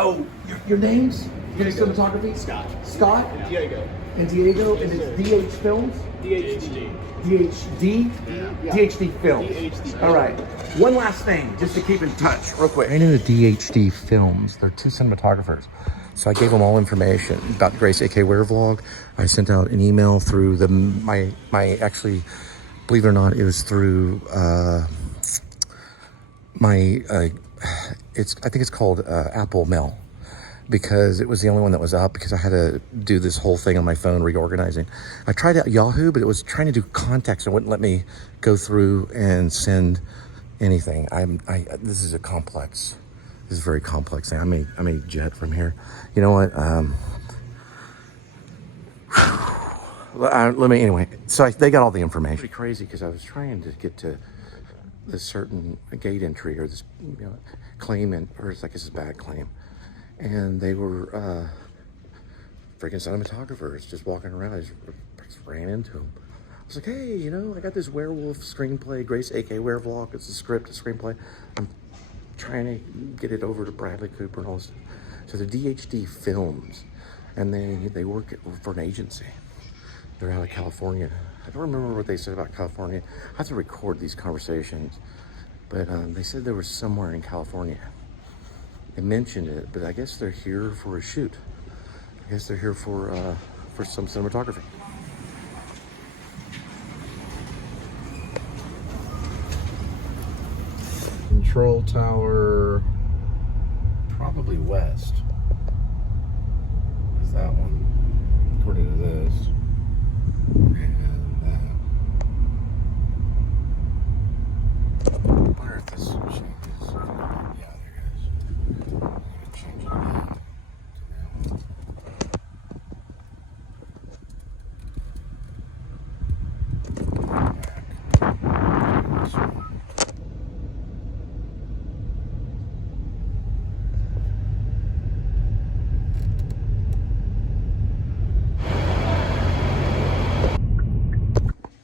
Oh, your names? Your cinematography? Scott. Scott? Yeah. Diego. And Diego? And it's DH Films? DHD. DHD? Yeah. DHD Films. DHD. All right. One last thing, just to keep in touch, real quick. Right into DHD Films. They're two cinematographers. So I gave them all information about the Grace AK Wear vlog. I sent out an email through my actually, believe it or not, it was through I think it's called Apple Mail, because it was the only one that was up, because I had to do this whole thing on my phone reorganizing. I tried out Yahoo, but it was trying to do contacts and wouldn't let me go through and send anything. This is a very complex thing. I may jet from here. You know what? Let me anyway. So they got all the information. Pretty crazy, because I was trying to get to this certain gate entry, or this claim, or it's like this is a bad claim, and they were freaking cinematographers just walking around. I just ran into them. I was like, hey, I got this werewolf screenplay, Grace AK Wear vlog. It's a script, a screenplay. I'm trying to get it over to Bradley Cooper and all this. So the DHD Films, and they work for an agency. They're out of California. I don't remember what they said about California. I have to record these conversations, but they said there was somewhere in California. They mentioned it, but I guess they're here for a shoot. I guess they're here for some cinematography. Control tower, probably west. Is that one, according to this. And I wonder if this changes. Yeah, there it is. I'm gonna change it again to now.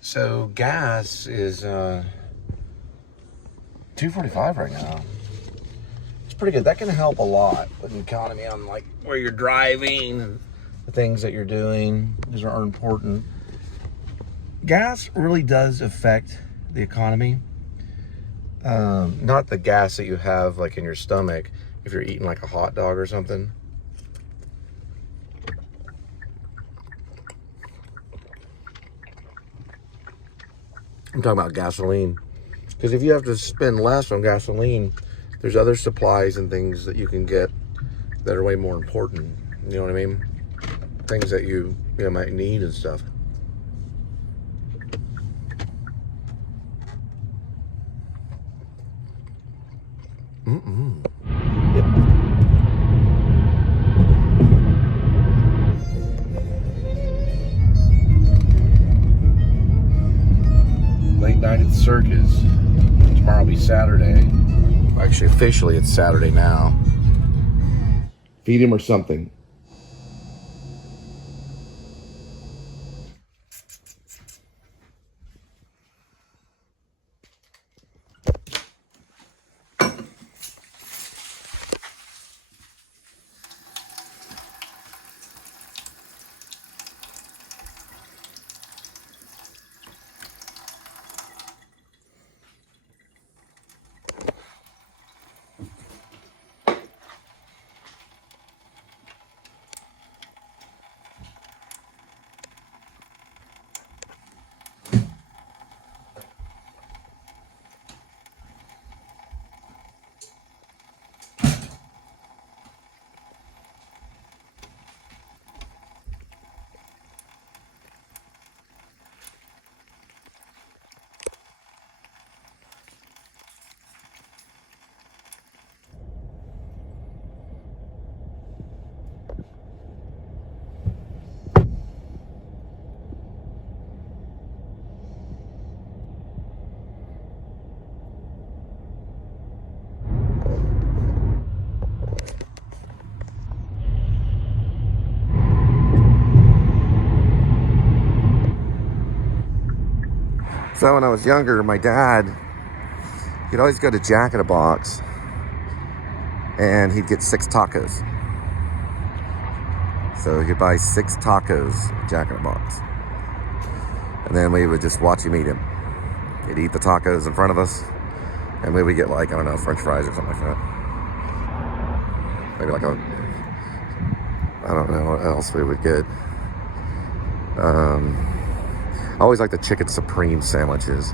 So gas is $2.45 right now. It's pretty good. That can help a lot with the economy on like where you're driving and the things that you're doing. These are important. Gas really does affect the economy. Not the gas that you have like in your stomach if you're eating like a hot dog or something. I'm talking about gasoline, because if you have to spend less on gasoline, there's other supplies and things that you can get that are way more important. You know what I mean? Things that you might need and stuff. Yep. Late night at the circus. Tomorrow will be Saturday. Actually, officially, it's Saturday now. Feed him or something. So when I was younger, my dad, he'd always go to Jack in a Box. and he'd get 6 tacos. So he could buy 6 tacos at Jack in the Box. And then we would just watch him eat him. He'd eat the tacos in front of us, and we would get like, I don't know, French fries or something like that. Maybe like a, I don't know what else we would get. I always like the chicken supreme sandwiches.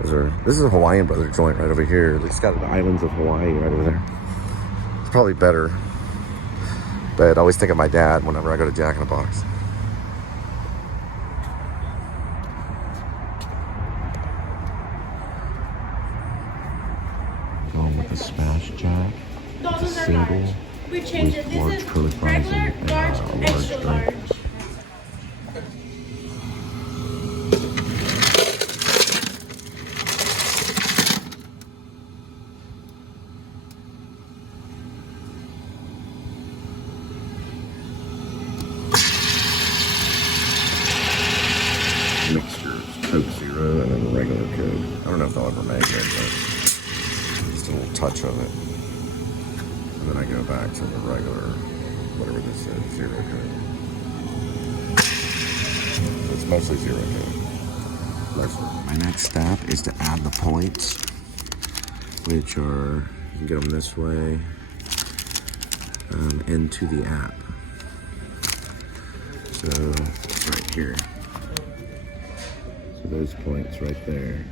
This is a Hawaiian Brother joint right over here. It's got the islands of Hawaii right over there. It's probably better. But I always think of my dad whenever I go to Jack in the Box. Going with the Smash Jack. It's a single with large curly fries and a large drink. Mixture is Coke Zero and then regular Coke. I don't know if they'll ever make it, but just a little touch of it. And then I go back to the regular, whatever this is, Zero Coke. So it's mostly Zero Coke. Mostly. My next step is to add the points, which are, you can get them this way, into the app. So it's right here. So those points right there.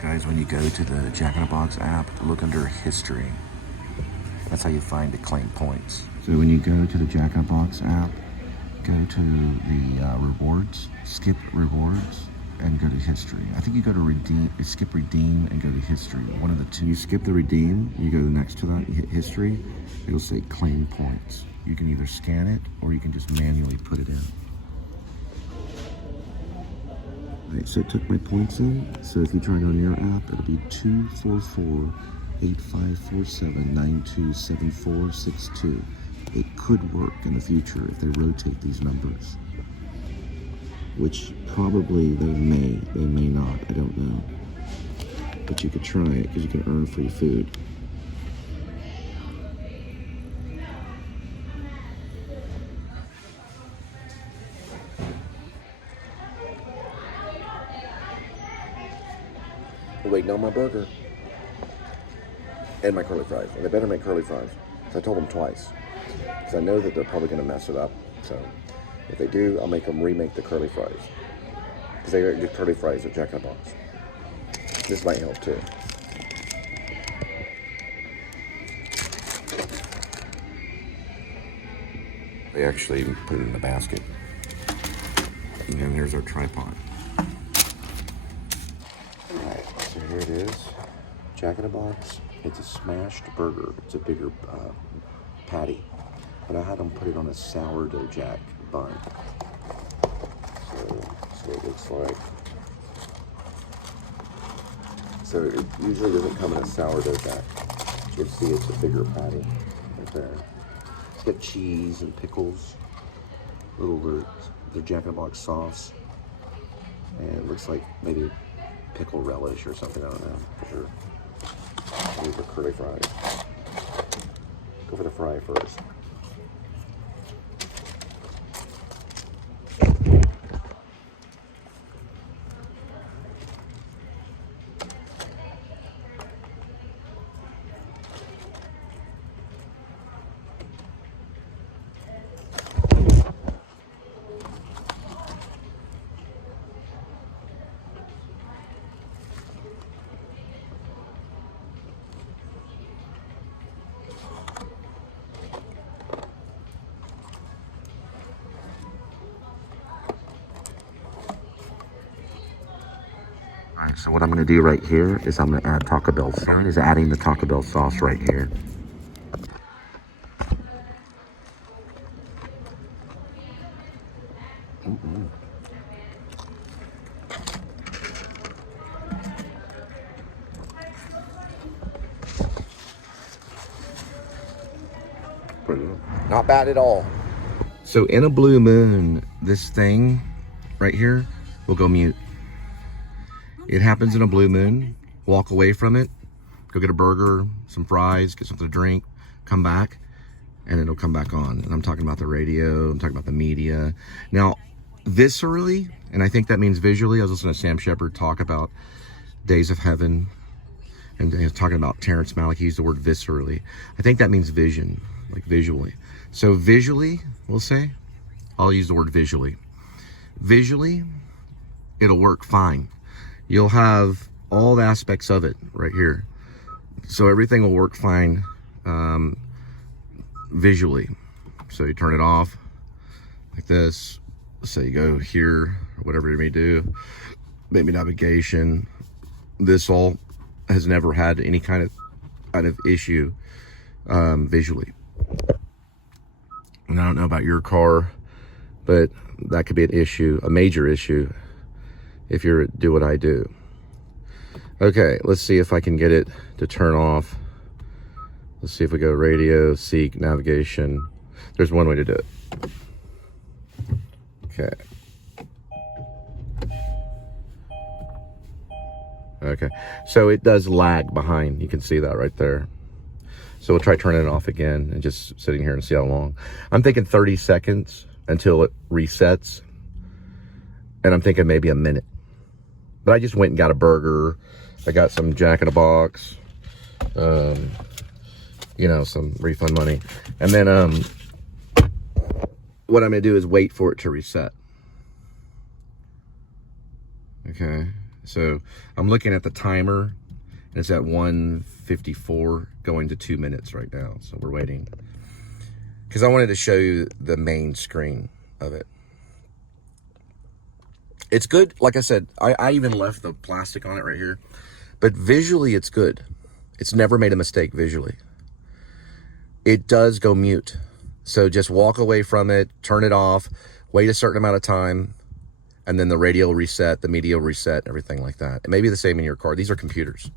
Guys, when you go to the Jack in the Box app, look under history. That's how you find to claim points. So when you go to the Jack in the Box app, go to the rewards, skip rewards, and go to history. I think you go to redeem, skip redeem and go to history. One of the two. You skip the redeem, you go next to that, you hit history, it'll say claim points. You can either scan it or you can just manually put it in. All right, so it took my points in. So if you try it on your app, it'll be 244-8547-927462. It could work in the future if they rotate these numbers. Which probably they may not, I don't know. But you could try it because you can earn free food. We're waiting on my burger. And my curly fries. And they better make curly fries. Because I told them twice. Because I know that they're probably going to mess it up. So if they do, I'll make them remake the curly fries. Because they do curly fries at Jack in the Box. This might help too. They actually put it in the basket. And then there's our tripod. Alright, so here it is. Jack in the Box. It's a smashed burger. It's a bigger patty. But I had them put it on a sourdough jack bun. So that's what it looks like. So it usually doesn't come in a sourdough jack. You'll see it's a bigger patty right there. It's got cheese and pickles, the Jack in the Box sauce, and it looks like maybe pickle relish or something. I don't know for sure. These are curly fries. Go for the fry first. Alright, so what I'm going to do right here is I'm going to add Taco Bell sauce. Is adding the Taco Bell sauce right here. Not bad at all. So in a blue moon, this thing right here will go mute. It happens in a blue moon. Walk away from it, go get a burger, some fries, get something to drink, come back, and it'll come back on. And I'm talking about the radio, I'm talking about the media. Now, viscerally, and I think that means visually, I was listening to Sam Shepard talk about Days of Heaven, and he was talking about Terrence Malick. He used the word viscerally. I think that means vision, like visually. So visually, we'll say, I'll use the word visually. Visually, it'll work fine. You'll have all the aspects of it right here. So everything will work fine visually. So you turn it off like this. So you go here, or whatever you may do, maybe navigation. This all has never had any kind of issue visually. And I don't know about your car, but that could be an issue, a major issue, if you do what I do. Okay, let's see if I can get it to turn off. Let's see if we go radio, seek, navigation. There's one way to do it. Okay. Okay, so it does lag behind. You can see that right there. So we'll try turning it off again and just sitting here and see how long. I'm thinking 30 seconds until it resets. And I'm thinking maybe a minute. But I just went and got a burger. I got some Jack in the Box. You know, some refund money. And then what I'm gonna do is wait for it to reset. Okay, so I'm looking at the timer, and it's at 1:54, going to 2 minutes right now. So we're waiting, because I wanted to show you the main screen of it. It's good. Like I said, I even left the plastic on it right here, but visually it's good. It's never made a mistake visually. It does go mute. So just walk away from it, turn it off, wait a certain amount of time, and then the radio will reset, the media will reset, everything like that. It may be the same in your car. These are computers.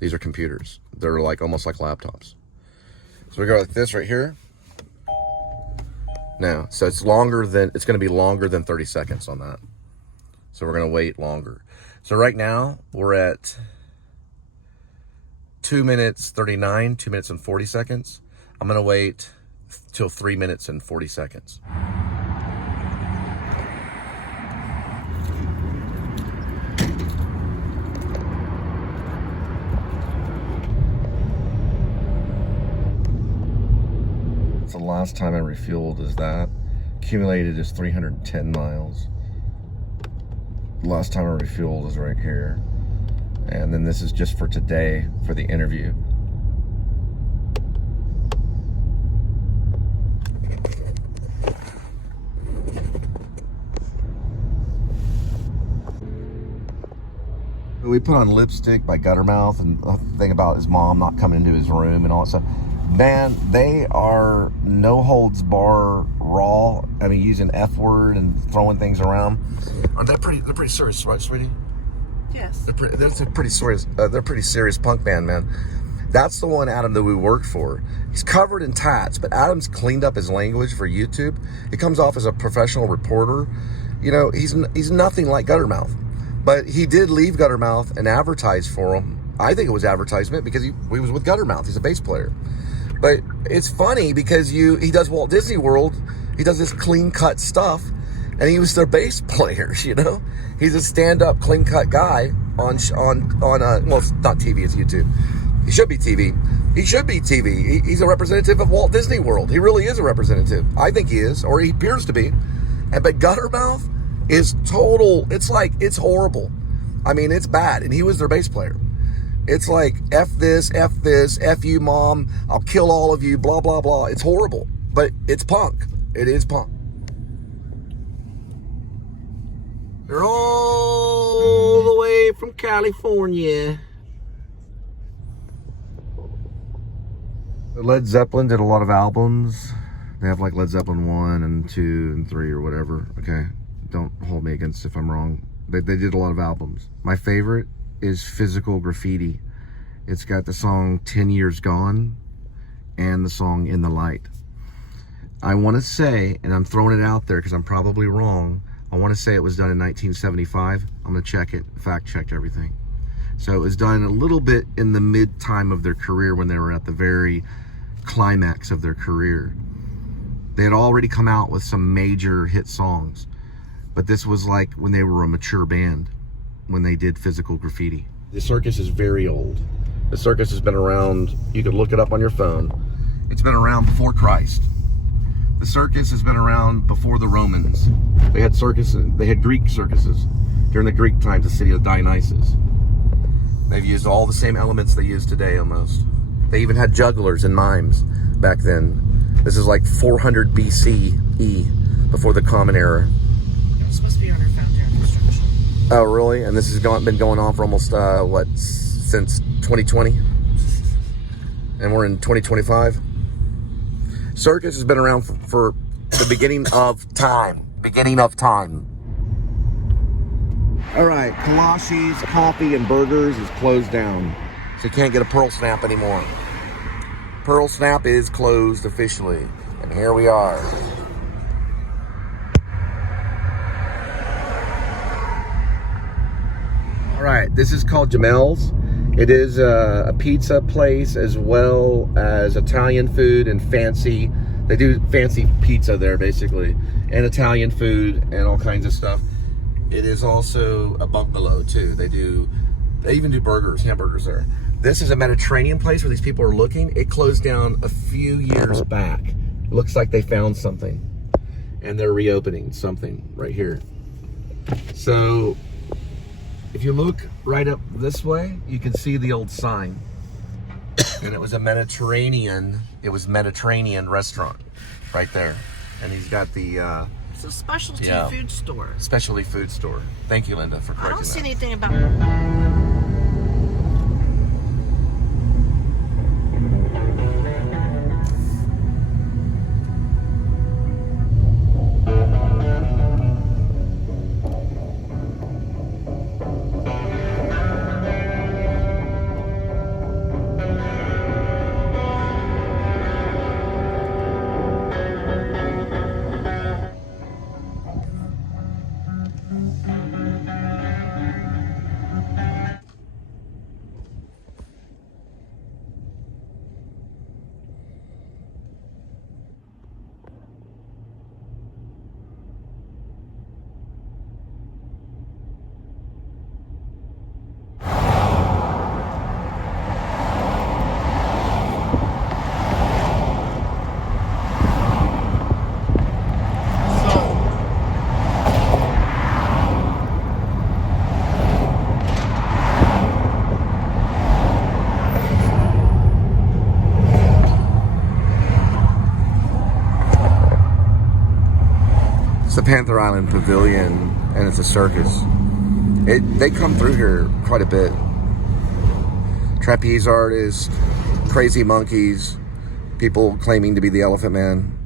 These are computers. They're like almost like laptops. So we go like this right here. Now, so it's going to be longer than 30 seconds on that. So we're going to wait longer. So right now we're at 2 minutes 39, 2 minutes and 40 seconds. I'm going to wait till 3 minutes and 40 seconds. So the last time I refueled is that. Accumulated is 310 miles. The last time I refueled is right here. And then this is just for today, for the interview. We put on Lipstick by Guttermouth, and the thing about his mom not coming into his room and all that stuff. Man, they are no holds bar raw. I mean, using F word and throwing things around. They're pretty serious, right, sweetie? Yes. They're pretty serious. They're pretty serious punk band, man. That's the one, Adam, that we worked for. He's covered in tats, but Adam's cleaned up his language for YouTube. He comes off as a professional reporter. You know, he's nothing like Guttermouth. But he did leave Guttermouth and advertise for him. I think it was advertisement because he was with Guttermouth. He's a bass player. But it's funny because he does Walt Disney World. He does this clean cut stuff, and he was their bass player. You know, he's a stand up clean cut guy on well, it's not TV, it's YouTube. He should be TV. He should be TV. He's a representative of Walt Disney World. He really is a representative. I think he is, or he appears to be. But Guttermouth is total. It's horrible. I mean, it's bad. And he was their bass player. It's like, F this, F you, mom, I'll kill all of you, blah, blah, blah. It's horrible, but it's punk. It is punk. They're all the way from California. Led Zeppelin did a lot of albums. They have like Led Zeppelin 1 and 2 and 3 or whatever, okay? Don't hold me against if I'm wrong. They did a lot of albums. My favorite is Physical Graffiti. It's got the song 10 Years Gone and the song In the Light. I want to say, and I'm throwing it out there because I'm probably wrong, I want to say it was done in 1975. I'm going to check it, fact checked everything. So it was done a little bit in the mid time of their career when they were at the very climax of their career. They had already come out with some major hit songs, but this was like when they were a mature band, when they did Physical Graffiti. The circus is very old. The circus has been around, you could look it up on your phone. It's been around before Christ. The circus has been around before the Romans. They had circuses, they had Greek circuses during the Greek times, the city of Dionysus. They've used all the same elements they use today almost. They even had jugglers and mimes back then. This is like 400 BCE, before the Common Era. It's supposed to be on our fountain construction. Oh, really? And this has been going on for almost, since 2020? And we're in 2025? Circus has been around for the beginning of time. Beginning of time. All right, Kalashi's Coffee and Burgers is closed down. So you can't get a Pearl Snap anymore. Pearl Snap is closed officially. And here we are. All right, this is called Jamel's. It is a pizza place as well as Italian food and fancy. They do fancy pizza there basically, and Italian food and all kinds of stuff. It is also a bungalow too. They even do burgers, hamburgers there. This is a Mediterranean place where these people are looking. It closed down a few years back. It looks like they found something and they're reopening something right here. So if you look right up this way, you can see the old sign. And it was a Mediterranean restaurant right there. And he's got the It's a specialty food store. Specialty food store. Thank you, Linda, for correcting that. I don't see anything about... The Panther Island Pavilion, and it's a circus. They come through here quite a bit. Trapeze artists, crazy monkeys, people claiming to be the Elephant Man.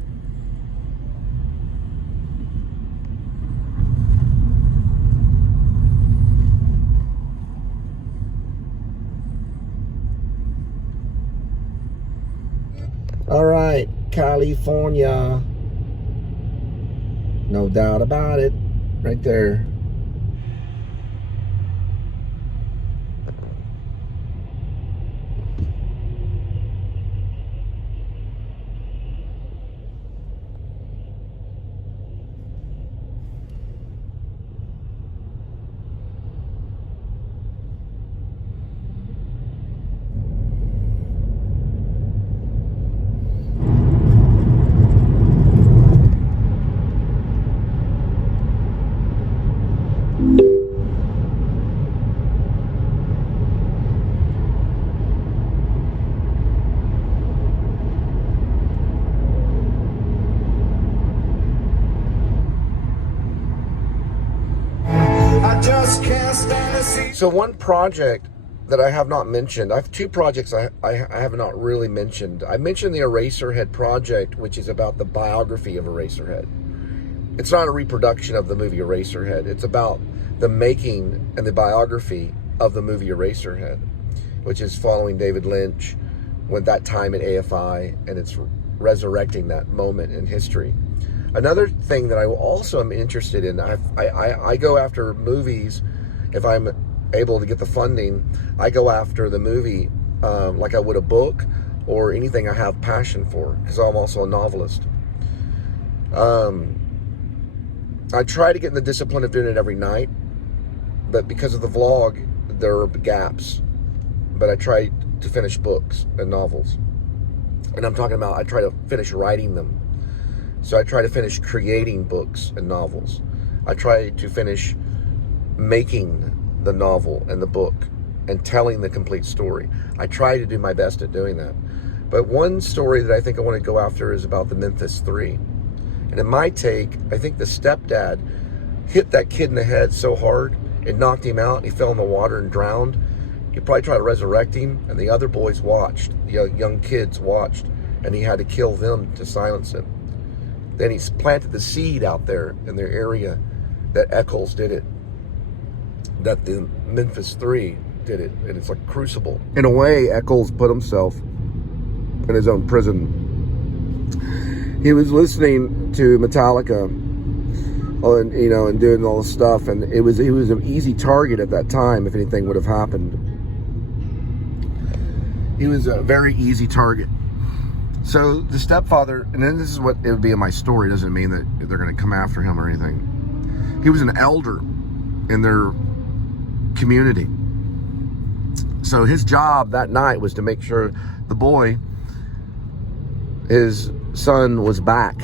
All right, California. No doubt about it. Right there. So one project that I have not mentioned, I have two projects I have not really mentioned. I mentioned the Eraserhead project, which is about the biography of Eraserhead. It's not a reproduction of the movie Eraserhead. It's about the making and the biography of the movie Eraserhead, which is following David Lynch when that time at AFI, and it's resurrecting that moment in history. Another thing that I also am interested in, I go after movies if I'm able to get the funding. I go after the movie like I would a book or anything I have passion for, because I'm also a novelist. I try to get in the discipline of doing it every night, but because of the vlog, there are gaps. But I try to finish books and novels. And I'm talking about, I try to finish writing them. So I try to finish creating books and novels. I try to finish making the novel and the book and telling the complete story. I try to do my best at doing that. But one story that I think I want to go after is about the Memphis 3. And in my take, I think the stepdad hit that kid in the head so hard, it knocked him out, he fell in the water and drowned. He probably tried to resurrect him, and the other boys watched, the young kids watched, and he had to kill them to silence him. Then he's planted the seed out there in their area that Eccles did it, that the Memphis 3 did it, and it's like a crucible. In a way, Eccles put himself in his own prison. He was listening to Metallica, and doing all this stuff, and he was an easy target at that time if anything would have happened. He was a very easy target. So the stepfather, and then this is what it would be in my story, doesn't mean that they're going to come after him or anything. He was an elder in their community. So his job that night was to make sure the boy, his son, was back,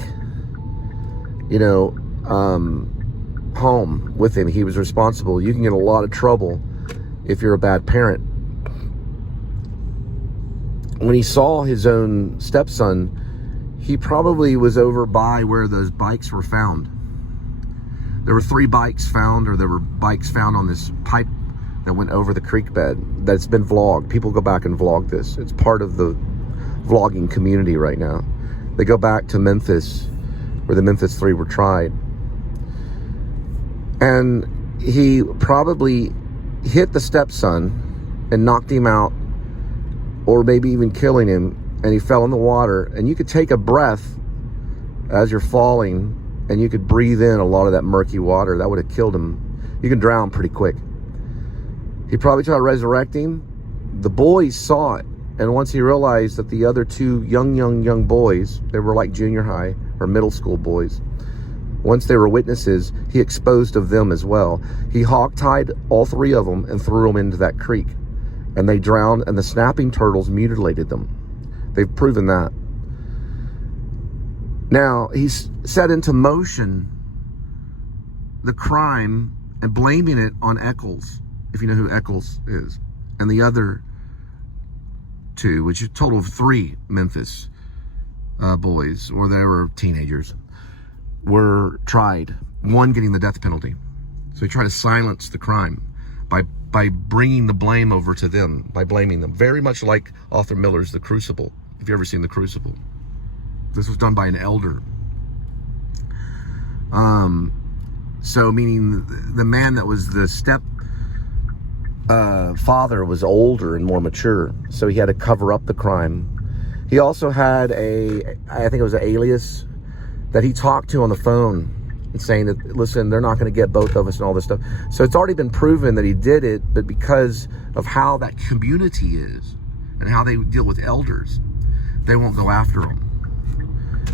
home with him. He was responsible. You can get in a lot of trouble if you're a bad parent. When he saw his own stepson, he probably was over by where those bikes were found. There were 3 bikes found, or there were bikes found on this pipe that went over the creek bed that's been vlogged. People go back and vlog this. It's part of the vlogging community right now. They go back to Memphis, where the Memphis 3 were tried. And he probably hit the stepson and knocked him out, or maybe even killing him, and he fell in the water. And you could take a breath as you're falling, and you could breathe in a lot of that murky water. That would have killed him. You can drown pretty quick. He probably tried to resurrect him. The boys saw it, and once he realized that the other 2 young boys, they were like junior high or middle school boys, once they were witnesses, he exposed of them as well. He hog-tied all 3 of them and threw them into that creek. And they drowned, and the snapping turtles mutilated them. They've proven that. Now, he's set into motion the crime and blaming it on Eccles, if you know who Eccles is, and the other 2, which is a total of 3 Memphis boys, or they were teenagers, were tried. 1 getting the death penalty. So he tried to silence the crime by bringing the blame over to them, by blaming them. Very much like Arthur Miller's The Crucible. If you've ever seen The Crucible. This was done by an elder. So meaning the man that was the step father was older and more mature. So he had to cover up the crime. He also had I think it was an alias that he talked to on the phone, and saying that, listen, they're not going to get both of us and all this stuff. So it's already been proven that he did it, but because of how that community is and how they deal with elders, they won't go after him.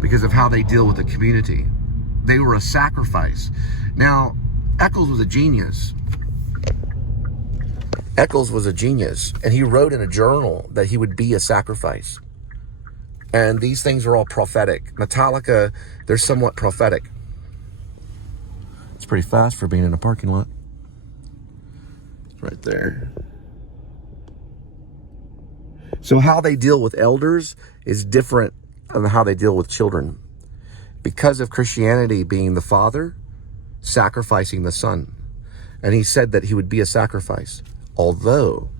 Because of how they deal with the community. They were a sacrifice. Now, Eccles was a genius. Eccles was a genius, and he wrote in a journal that he would be a sacrifice. And these things are all prophetic. Metallica, they're somewhat prophetic. It's pretty fast for being in a parking lot. It's right there. So how they deal with elders is different than how they deal with children. Because of Christianity being the father sacrificing the son. And he said that he would be a sacrifice. Although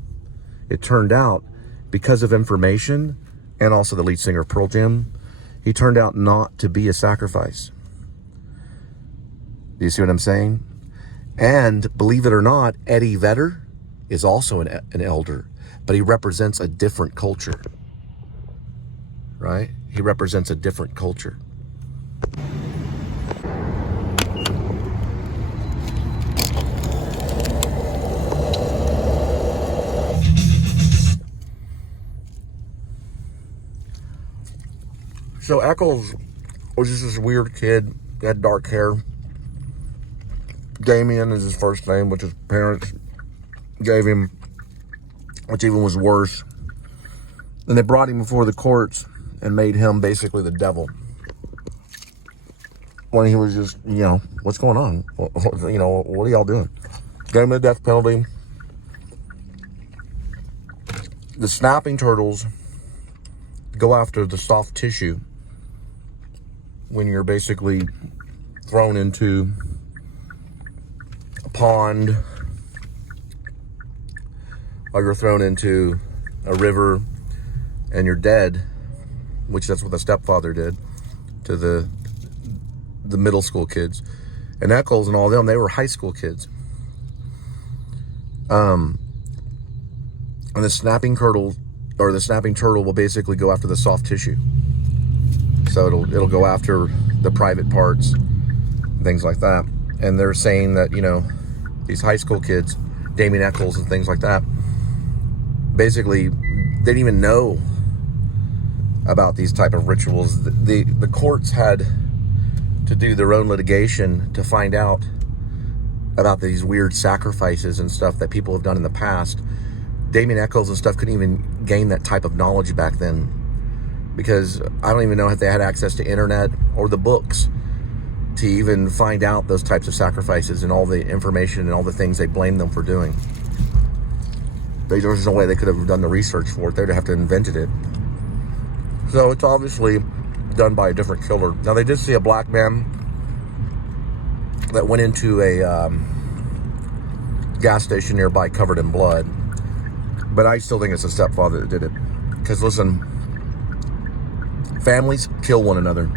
it turned out, because of information, and also the lead singer of Pearl Jam, he turned out not to be a sacrifice. Do you see what I'm saying? And believe it or not, Eddie Vedder is also an elder, but he represents a different culture, right? He represents a different culture. So Eccles was just this weird kid. He had dark hair. Damien is his first name, which his parents gave him, which even was worse. And they brought him before the courts and made him basically the devil. When he was just, what's going on? What are y'all doing? Gave him the death penalty. The snapping turtles go after the soft tissue when you're basically thrown into a pond or you're thrown into a river and you're dead, which that's what the stepfather did to the middle school kids. And Eccles and all them, they were high school kids. And the snapping turtle will basically go after the soft tissue. So it'll go after the private parts, things like that. And they're saying that, these high school kids, Damien Eccles and things like that, basically they didn't even know about these type of rituals. The courts had to do their own litigation to find out about these weird sacrifices and stuff that people have done in the past. Damien Eccles and stuff couldn't even gain that type of knowledge back then, because I don't even know if they had access to internet or the books to even find out those types of sacrifices and all the information and all the things they blamed them for doing. There's no way they could have done the research for it. They'd have to have invented it. So it's obviously done by a different killer. Now, they did see a black man that went into a gas station nearby covered in blood. But I still think it's the stepfather that did it. Because, listen, families kill one another.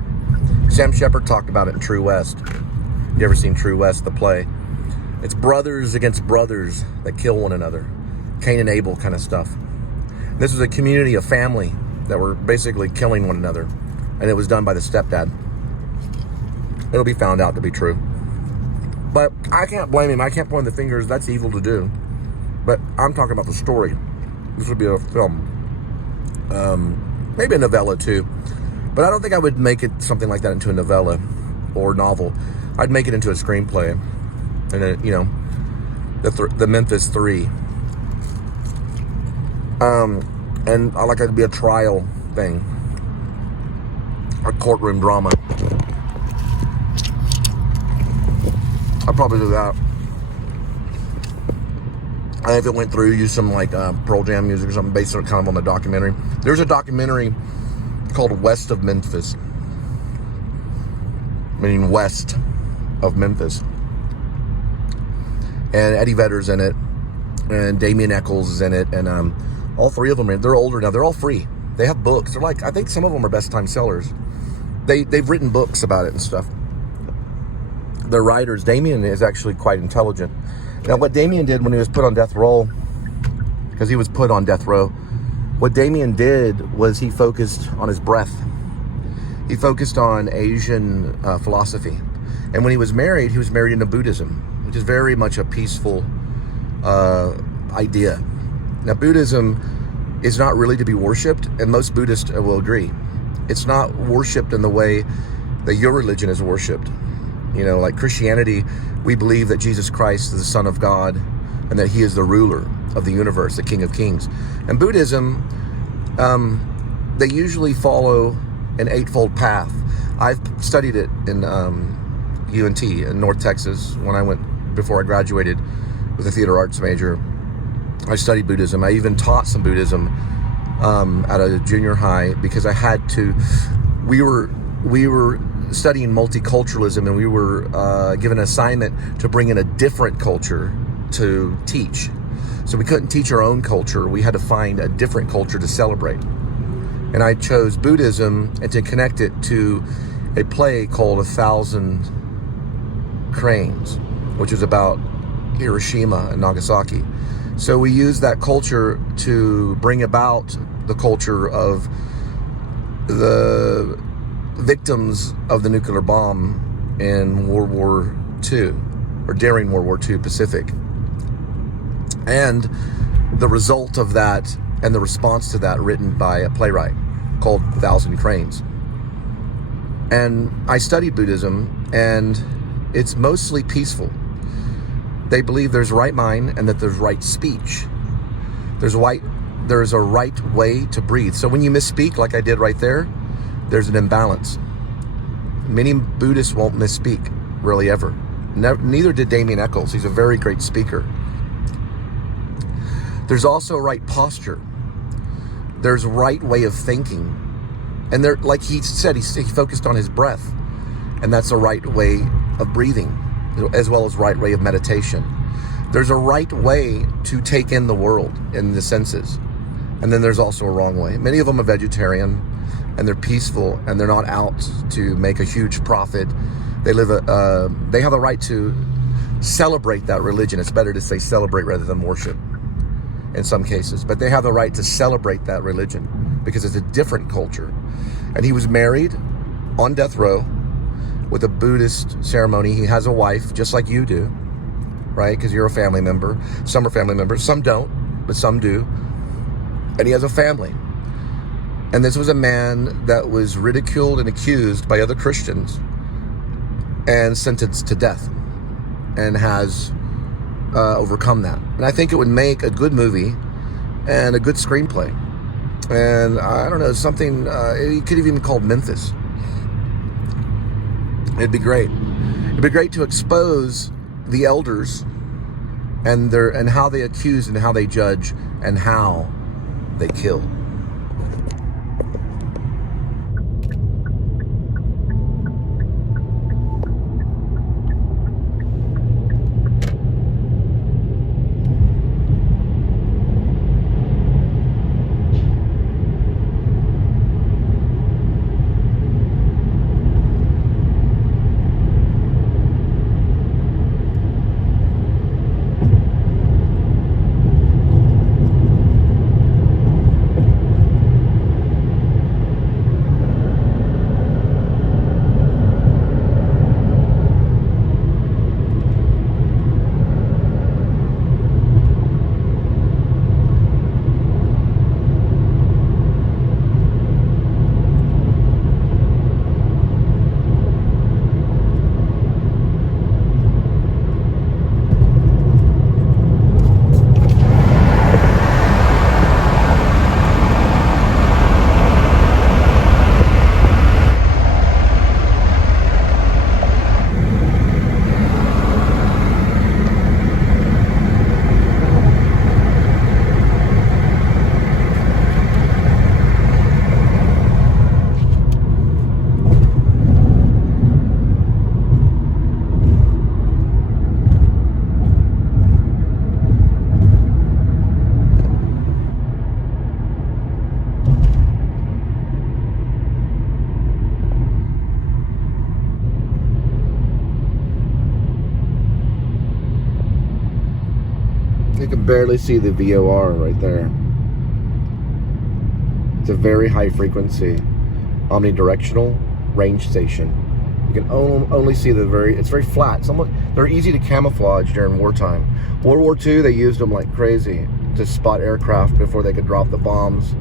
Sam Shepard talked about it in True West. You ever seen True West, the play? It's brothers against brothers that kill one another. Cain and Abel kind of stuff. This was a community of family that were basically killing one another. And it was done by the stepdad. It'll be found out to be true. But I can't blame him. I can't point the fingers. That's evil to do. But I'm talking about the story. This would be a film. Maybe a novella too. But I don't think I would make it something like that into a novella or novel. I'd make it into a screenplay. And then, the Memphis 3. And I like it to be a trial thing. A courtroom drama. I'd probably do that. And if it went through, use some Pearl Jam music or something based kind of on the documentary. There's a documentary called West of Memphis, meaning west of Memphis. And Eddie Vedder's in it, and Damien Eccles is in it, and all three of them, they're older now. They're all free. They have books. They're I think some of them are best-time sellers. They've written books about it and stuff. They're writers. Damien is actually quite intelligent. Now, what Damien did when he was put on death row, because he was put on death row, what Damien did was he focused on his breath. He focused on Asian philosophy. And when he was married into Buddhism, which is very much a peaceful idea. Now, Buddhism is not really to be worshipped, and most Buddhists will agree. It's not worshipped in the way that your religion is worshipped. Like Christianity, we believe that Jesus Christ is the Son of God and that he is the ruler of the universe, the King of Kings. And Buddhism, they usually follow an eightfold path. I've studied it in UNT in North Texas before I graduated with a theater arts major. I studied Buddhism. I even taught some Buddhism at a junior high because I had to. We were studying multiculturalism, and we were given an assignment to bring in a different culture to teach. So we couldn't teach our own culture. We had to find a different culture to celebrate. And I chose Buddhism and to connect it to a play called 1,000 Cranes, which is about Hiroshima and Nagasaki. So we used that culture to bring about the culture of the victims of the nuclear bomb in World War II, or during World War II Pacific. And the result of that and the response to that written by a playwright called 1,000 Cranes. And I studied Buddhism, and it's mostly peaceful. They believe there's right mind and that there's right speech. There's a right way to breathe. So when you misspeak, like I did right there, there's an imbalance. Many Buddhists won't misspeak, really, ever. Neither did Damien Eccles. He's a very great speaker. There's also right posture. There's right way of thinking. And there, like he said, he focused on his breath. And that's a right way of breathing, as well as right way of meditation. There's a right way to take in the world in the senses. And then there's also a wrong way. Many of them are vegetarian, and they're peaceful, and they're not out to make a huge profit. They they have the right to celebrate that religion. It's better to say celebrate rather than worship in some cases. But they have the right to celebrate that religion because it's a different culture. And he was married on death row with a Buddhist ceremony. He has a wife, just like you do, right? Because you're a family member. Some are family members. Some don't, but some do. And he has a family. And this was a man that was ridiculed and accused by other Christians and sentenced to death, and has overcome that. And I think it would make a good movie and a good screenplay. And I don't know, something, it could even be called Memphis. It'd be great. It'd be great to expose the elders and how they accuse and how they judge and how they kill. You can barely see the VOR right there. It's a very high frequency, omnidirectional range station. You can only see it's very flat. They're easy to camouflage during wartime. World War II, they used them like crazy to spot aircraft before they could drop the bombs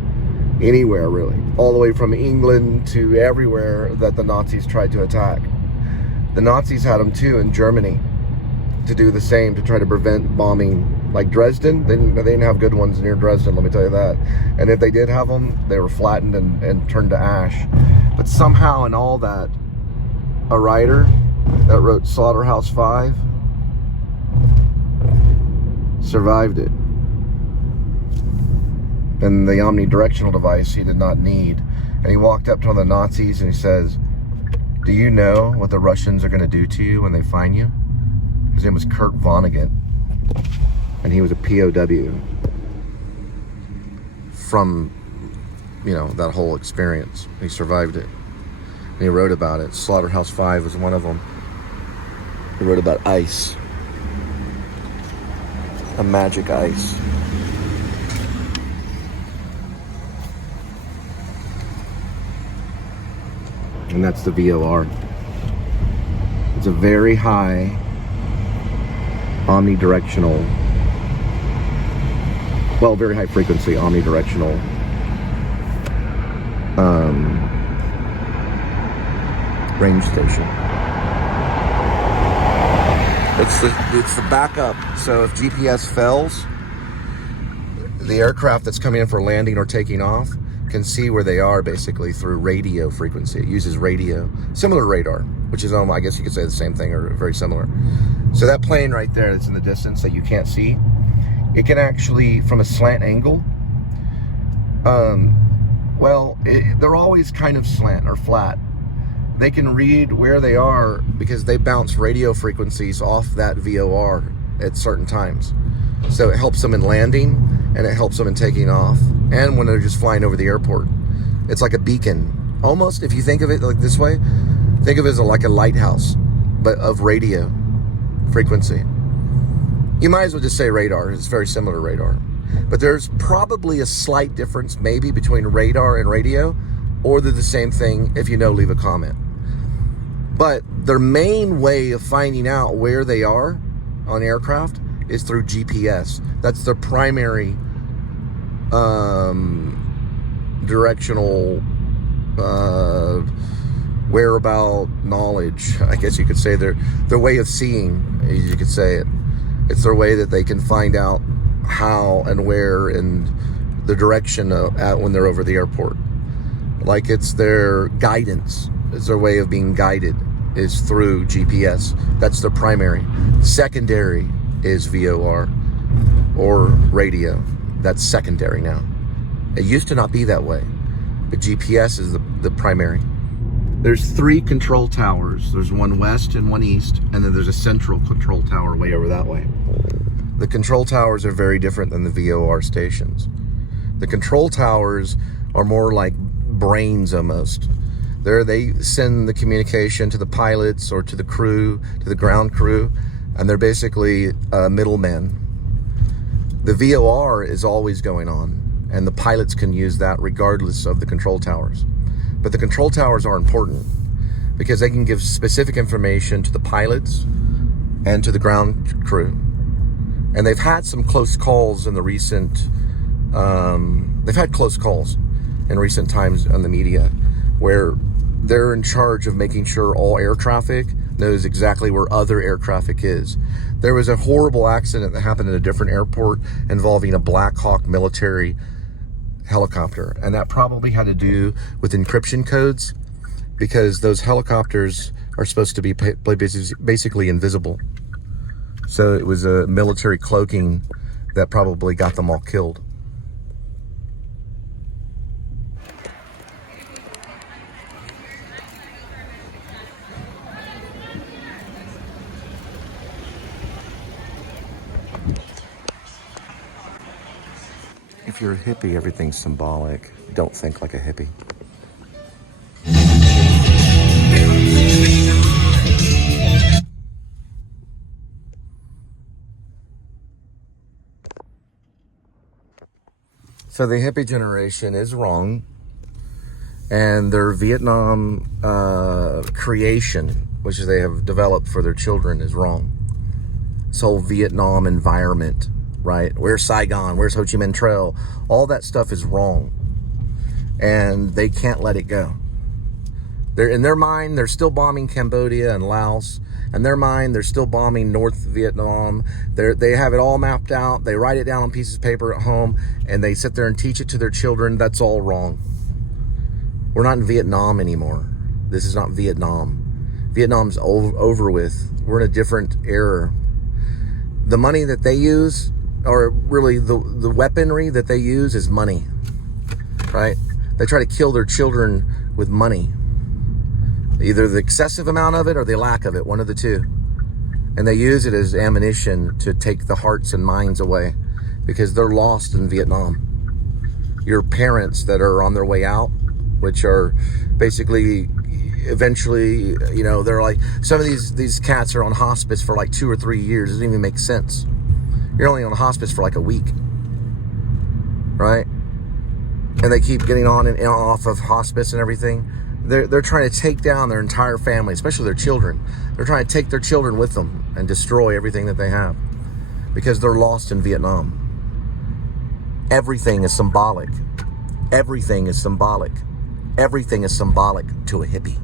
anywhere, really. All the way from England to everywhere that the Nazis tried to attack. The Nazis had them too in Germany to do the same, to try to prevent bombing. Like Dresden, they didn't have good ones near Dresden, let me tell you that. And if they did have them, they were flattened and turned to ash. But somehow in all that, a writer that wrote Slaughterhouse 5 survived it. And the omnidirectional device he did not need. And he walked up to one of the Nazis and he says, "Do you know what the Russians are going to do to you when they find you?" His name was Kurt Vonnegut. And he was a POW from, that whole experience. He survived it. And he wrote about it. Slaughterhouse 5 was one of them. He wrote about ice. A magic ice. And that's the VOR. It's a very high omnidirectional, very high frequency omnidirectional range station. It's the backup. So if GPS fails, the aircraft that's coming in for landing or taking off can see where they are basically through radio frequency. It uses radio, similar to radar, which is, I guess you could say the same thing or very similar. So that plane right there that's in the distance that you can't see, it can actually, from a slant angle, they're always kind of slant or flat. They can read where they are because they bounce radio frequencies off that VOR at certain times. So it helps them in landing and it helps them in taking off and when they're just flying over the airport. It's like a beacon. Almost, if you think of it like this way, think of it as like a lighthouse, but of radio frequency. You might as well just say radar. It's very similar to radar. But there's probably a slight difference maybe between radar and radio, or they're the same thing. If you know, leave a comment. But their main way of finding out where they are on aircraft is through GPS. That's their primary directional whereabout knowledge. I guess you could say their way of seeing, you could say it. It's their way that they can find out how and where and the direction at when they're over the airport. Like it's their guidance. It's their way of being guided is through GPS. That's their primary. Secondary is VOR or radio. That's secondary now. It used to not be that way, but GPS is the primary. There's 3 control towers. There's one west and one east, and then there's a central control tower way over that way. The control towers are very different than the VOR stations. The control towers are more like brains almost. They send the communication to the pilots or to the crew, to the ground crew, and they're basically middlemen. The VOR is always going on, and the pilots can use that regardless of the control towers. But the control towers are important because they can give specific information to the pilots and to the ground crew. And they've had some close calls in the recent, they've had close calls in recent times on the media where they're in charge of making sure all air traffic knows exactly where other air traffic is. There was a horrible accident that happened at a different airport involving a Black Hawk military helicopter. And that probably had to do with encryption codes because those helicopters are supposed to be basically invisible. So it was a military cloaking that probably got them all killed. If you're a hippie, everything's symbolic. Don't think like a hippie. So the hippie generation is wrong, and their Vietnam creation, which they have developed for their children, is wrong. This whole Vietnam environment, right? Where's Saigon? Where's Ho Chi Minh Trail? All that stuff is wrong, and they can't let it go. They're in their mind, they're still bombing Cambodia and Laos. In their mind, they're still bombing North Vietnam. They have it all mapped out. They write it down on pieces of paper at home, and they sit there and teach it to their children. That's all wrong. We're not in Vietnam anymore. This is not Vietnam. Vietnam's over with. We're in a different era. The money that they use, or really the weaponry that they use, is money, right? They try to kill their children with money. Either the excessive amount of it or the lack of it, one of the two. And they use it as ammunition to take the hearts and minds away because they're lost in Vietnam. Your parents that are on their way out, which are basically eventually, you know, they're like, some of these cats are on hospice for like 2 or 3 years. It doesn't even make sense. You're only on hospice for like a week, right? And they keep getting on and off of hospice and everything. They're trying to take down their entire family, especially their children. They're trying to take their children with them and destroy everything that they have because they're lost in Vietnam. Everything is symbolic. Everything is symbolic. Everything is symbolic to a hippie.